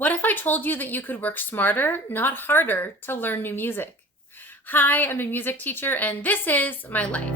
What if I told you that you could work smarter, not harder, to learn new music? Hi, I'm a music teacher, and this is my life.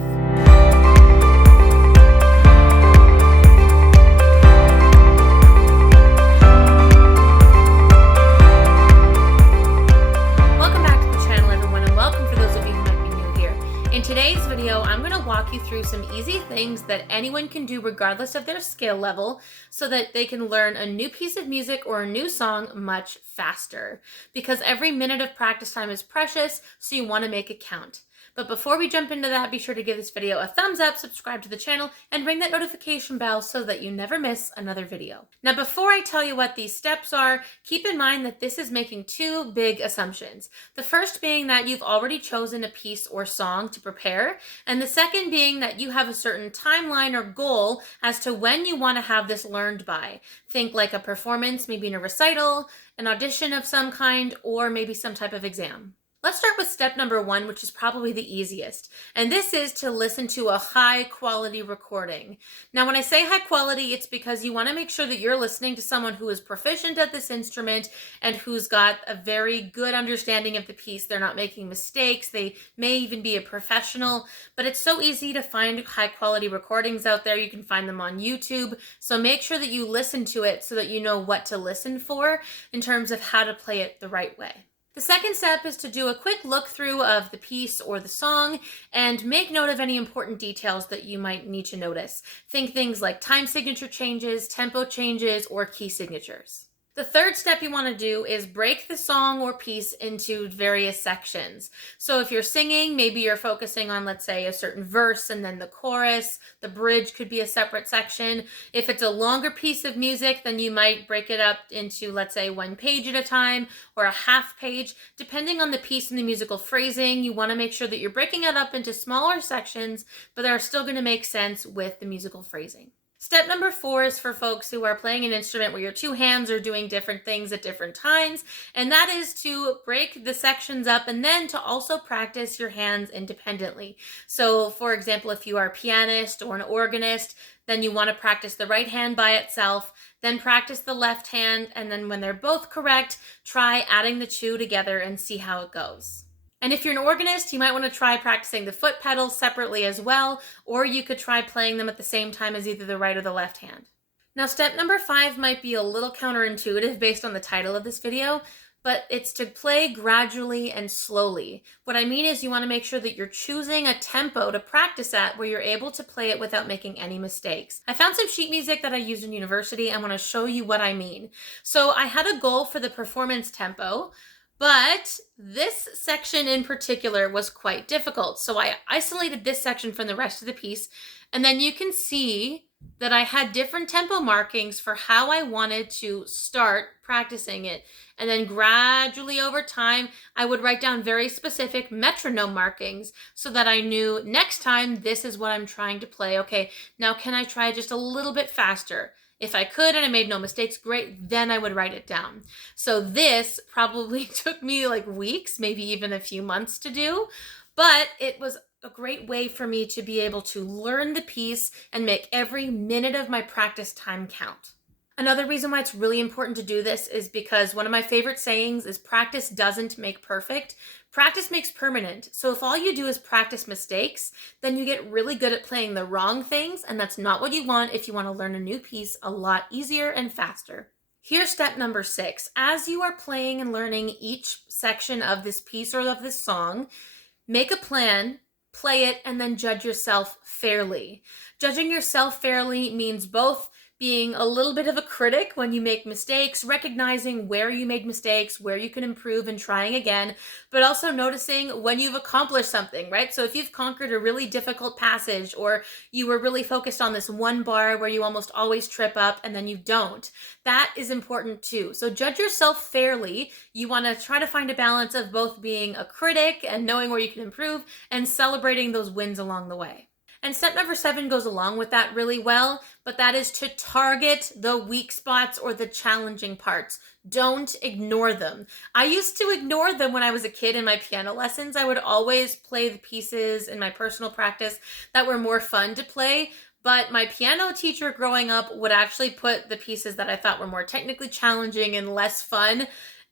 Welcome back to the channel, everyone, and welcome for those of you who might be new here. In today's video, I'm going to walk you through some easy things that anyone can do regardless of their skill level so that they can learn a new piece of music or a new song much faster. Because every minute of practice time is precious, so you want to make it count. But before we jump into that, be sure to give this video a thumbs up, subscribe to the channel, and ring that notification bell so that you never miss another video. Now, before I tell you what these steps are, keep in mind that this is making two big assumptions. The first being that you've already chosen a piece or song to prepare, and the second being that you have a certain timeline or goal as to when you want to have this learned by. Think like a performance, maybe in a recital, an audition of some kind, or maybe some type of exam. Let's start with step number one, which is probably the easiest. And this is to listen to a high quality recording. Now, when I say high quality, it's because you want to make sure that you're listening to someone who is proficient at this instrument and who's got a very good understanding of the piece. They're not making mistakes. They may even be a professional, but it's so easy to find high quality recordings out there. You can find them on YouTube. So make sure that you listen to it so that you know what to listen for in terms of how to play it the right way. The second step is to do a quick look through of the piece or the song and make note of any important details that you might need to notice. Think things like time signature changes, tempo changes, or key signatures. The third step you want to do is break the song or piece into various sections. So if you're singing, maybe you're focusing on, let's say, a certain verse and then the chorus. The bridge could be a separate section. If it's a longer piece of music, then you might break it up into, let's say, one page at a time or a half page. Depending on the piece and the musical phrasing, you want to make sure that you're breaking it up into smaller sections, but they're still going to make sense with the musical phrasing. Step number 4 is for folks who are playing an instrument where your two hands are doing different things at different times, and that is to break the sections up and then to also practice your hands independently. So, for example, if you are a pianist or an organist, then you want to practice the right hand by itself, then practice the left hand, and then when they're both correct, try adding the two together and see how it goes. And if you're an organist, you might want to try practicing the foot pedals separately as well, or you could try playing them at the same time as either the right or the left hand. Now, step number 5 might be a little counterintuitive based on the title of this video, but it's to play gradually and slowly. What I mean is you want to make sure that you're choosing a tempo to practice at where you're able to play it without making any mistakes. I found some sheet music that I used in university. I want to show you what I mean. So I had a goal for the performance tempo, but this section in particular was quite difficult. So I isolated this section from the rest of the piece, and then you can see that I had different tempo markings for how I wanted to start practicing it. And then gradually over time, I would write down very specific metronome markings so that I knew next time this is what I'm trying to play. Okay, now can I try just a little bit faster? If I could and I made no mistakes, great, then I would write it down. So this probably took me like weeks, maybe even a few months to do, but it was a great way for me to be able to learn the piece and make every minute of my practice time count. Another reason why it's really important to do this is because one of my favorite sayings is practice doesn't make perfect. Practice makes permanent. So if all you do is practice mistakes, then you get really good at playing the wrong things, and that's not what you want if you want to learn a new piece a lot easier and faster. Here's step number 6. As you are playing and learning each section of this piece or of this song, make a plan, play it, and then judge yourself fairly. Judging yourself fairly means both being a little bit of a critic when you make mistakes, recognizing where you made mistakes, where you can improve and trying again, but also noticing when you've accomplished something, right? So if you've conquered a really difficult passage, or you were really focused on this one bar where you almost always trip up and then you don't, that is important too. So judge yourself fairly. You want to try to find a balance of both being a critic and knowing where you can improve and celebrating those wins along the way. And step number 7 goes along with that really well, but that is to target the weak spots or the challenging parts. Don't ignore them. I used to ignore them when I was a kid in my piano lessons. I would always play the pieces in my personal practice that were more fun to play, But my piano teacher growing up would actually put the pieces that I thought were more technically challenging and less fun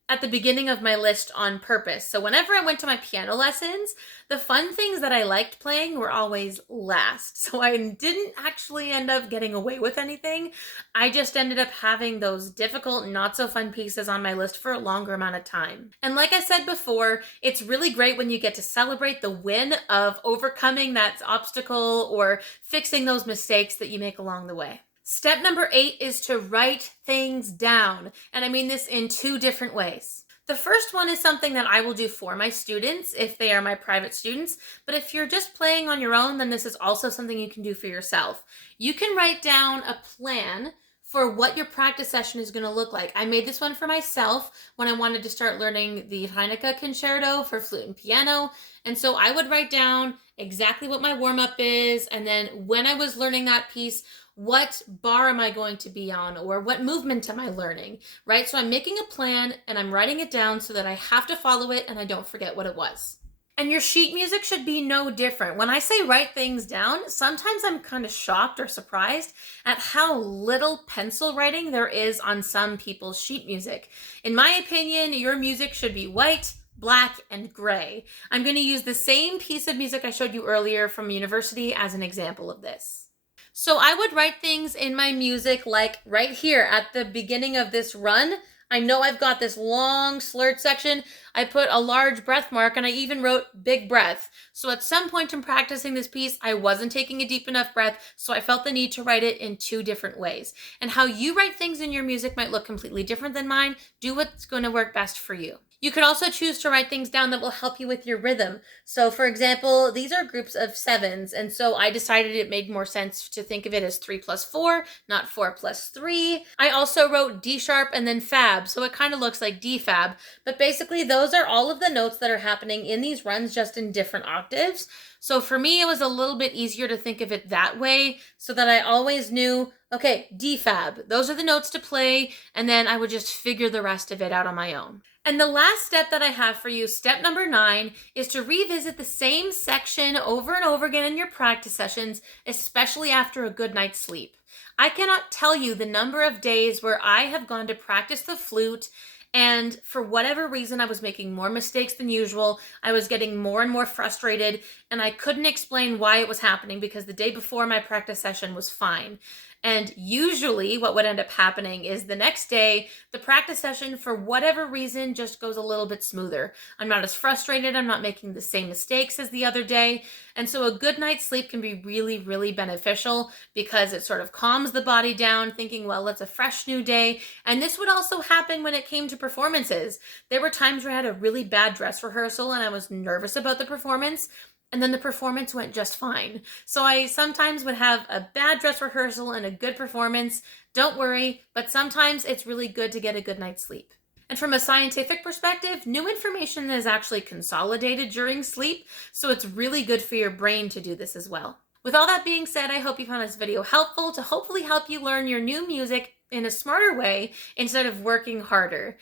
at the beginning of my list on purpose. So whenever I went to my piano lessons, the fun things that I liked playing were always last. So I didn't actually end up getting away with anything. I just ended up having those difficult, not so fun pieces on my list for a longer amount of time. And like I said before, it's really great when you get to celebrate the win of overcoming that obstacle or fixing those mistakes that you make along the way. Step number 8 is to write things down. And I mean this in 2 different ways. The first one is something that I will do for my students if they are my private students. But if you're just playing on your own, then this is also something you can do for yourself. You can write down a plan for what your practice session is going to look like. I made this one for myself when I wanted to start learning the Heinecke Concerto for flute and piano. And so I would write down exactly what my warm-up is, and then when I was learning that piece, what bar am I going to be on, or what movement am I learning, right? So I'm making a plan and I'm writing it down so that I have to follow it and I don't forget what it was. And your sheet music should be no different. When I say write things down, sometimes I'm kind of shocked or surprised at how little pencil writing there is on some people's sheet music. In my opinion, your music should be white, black, and gray. I'm going to use the same piece of music I showed you earlier from university as an example of this. So I would write things in my music like right here at the beginning of this run. I know I've got this long slurred section. I put a large breath mark and I even wrote big breath. So at some point in practicing this piece, I wasn't taking a deep enough breath, so I felt the need to write it in 2 different ways. And how you write things in your music might look completely different than mine. Do what's going to work best for you. You could also choose to write things down that will help you with your rhythm. So for example, these are groups of 7s, and so I decided it made more sense to think of it as 3 plus 4, not 4 plus 3. I also wrote D sharp and then fab, so it kind of looks like D fab, but basically those are all of the notes that are happening in these runs just in different octaves. So for me, it was a little bit easier to think of it that way so that I always knew, okay, D fab, those are the notes to play, and then I would just figure the rest of it out on my own. And the last step that I have for you, step number 9, is to revisit the same section over and over again in your practice sessions, especially after a good night's sleep. I cannot tell you the number of days where I have gone to practice the flute and for whatever reason, I was making more mistakes than usual. I was getting more and more frustrated, and I couldn't explain why it was happening because the day before my practice session was fine. And usually what would end up happening is the next day, the practice session, for whatever reason, just goes a little bit smoother. I'm not as frustrated. I'm not making the same mistakes as the other day. And so a good night's sleep can be really, really beneficial because it sort of calms the body down, thinking, well, it's a fresh new day. And this would also happen when it came to performances. There were times where I had a really bad dress rehearsal and I was nervous about the performance. And then the performance went just fine. So I sometimes would have a bad dress rehearsal and a good performance. Don't worry, but sometimes it's really good to get a good night's sleep. And from a scientific perspective, new information is actually consolidated during sleep, so it's really good for your brain to do this as well. With all that being said, I hope you found this video helpful to hopefully help you learn your new music in a smarter way instead of working harder.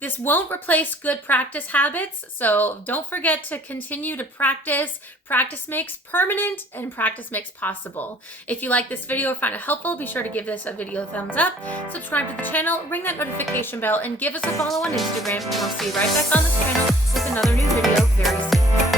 This won't replace good practice habits, so don't forget to continue to practice. Practice makes permanent and practice makes possible. If you like this video or find it helpful, be sure to give this a video a thumbs up, subscribe to the channel, ring that notification bell, and give us a follow on Instagram, and I'll see you right back on this channel with another new video very soon.